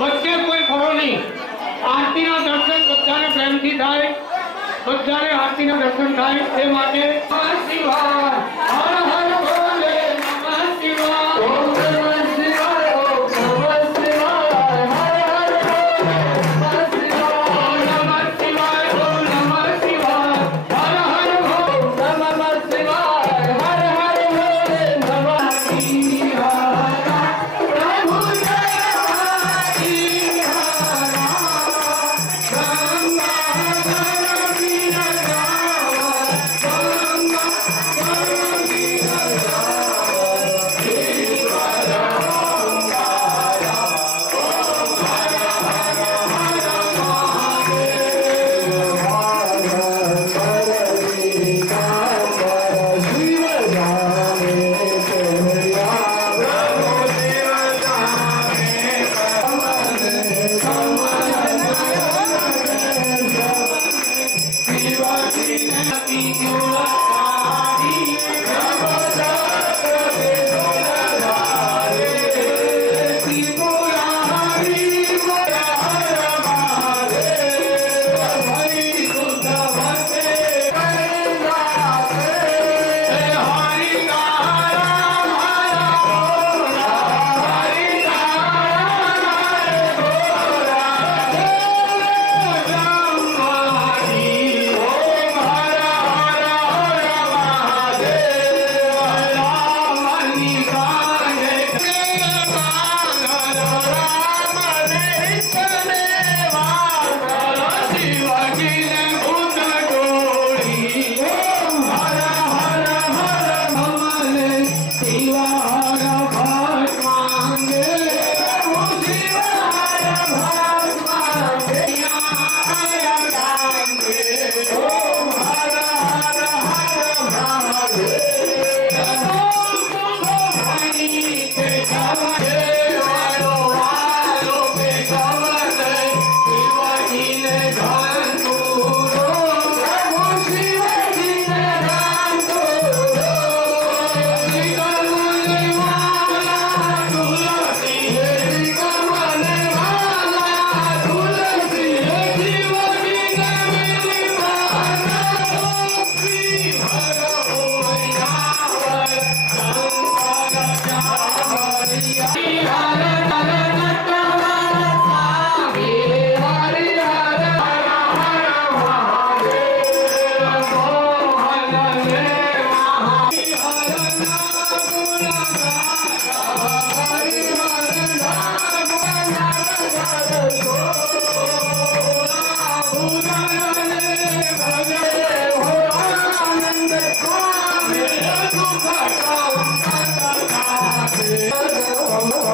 વચ્ચે કોઈ ખરો નહીં. આરતીના દર્શન બધાને પ્રેમથી થાય, બધાને આરતીના દર્શન થાય એ માટે નમઃ શિવાય, હર હર ભોલે, નમઃ શિવાય, ઓમ નમઃ શિવાય, ઓમ નમઃ શિવાય, હર હર ભોલે, નમઃ શિવાય, નમઃ શિવાય, ઓમ નમઃ શિવાય, હર હર ભોલે, નમઃ શિવાય, હર હર ભોલે, નમઃ શિવાય. પ્રભુ જય Hari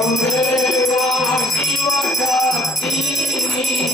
Om Deva Shiva Shakti